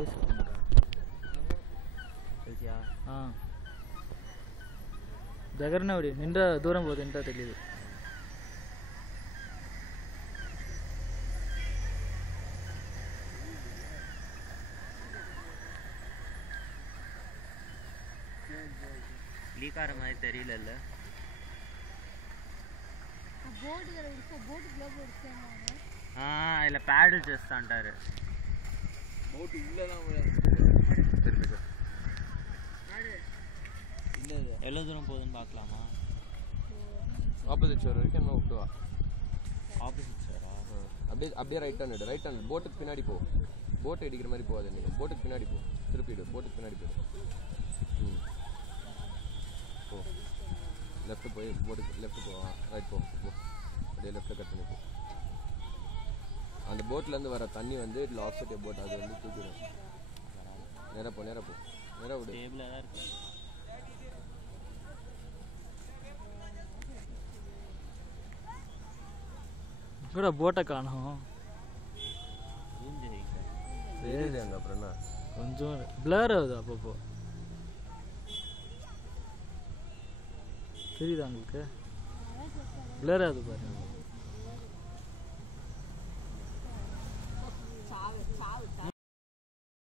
பேசுறேன்டா. பேசியா? దగ్గరనే ఒకటి నిండా దూరం పోతే ఇంటా తెలియదు. లీక్ ఆర மாதிரி தெரியல. ఇలా ప్యాడల్ చేస్తా అంటారు. బోట్ இல்லதான் எவ்வளோ தூரம் போகுதுன்னு பார்க்கலாமா? ஆப்போசிட் ஷோர் வரைக்கும் என்ன விட்டு வா. ஆப்போசிட் ஷோரா? அப்படியே ரைட் ஹேண்ட் போட்டுக்கு பின்னாடி போ. போட் அடிக்கிற மாதிரி போகாது. நீங்கள் போட்டுக்கு பின்னாடி போ. திருப்பிடு. போட்டுக்கு பின்னாடி போயிடு. போ. லெஃப்ட் போய் போட்டுக்கு லெஃப்ட் போ. ரைட் போ. அப்படியே லெஃப்ட்டில் கட் பண்ணி போ. அந்த போட்லேருந்து வர தண்ணி வந்து இதில் ஆஃப்செட் போட் அது வந்து தூக்கிடும். நேராக போ. நேராக விடு. டேபிளாக தான் இருக்கு. கூட போட்டை காணும். தெரியுது அப்புறம் என்ன கொஞ்சம் பிளர் ஆகுது அப்பப்போ. தெரியுதா உங்களுக்கு? பிளர் ஆகுது பாருங்க.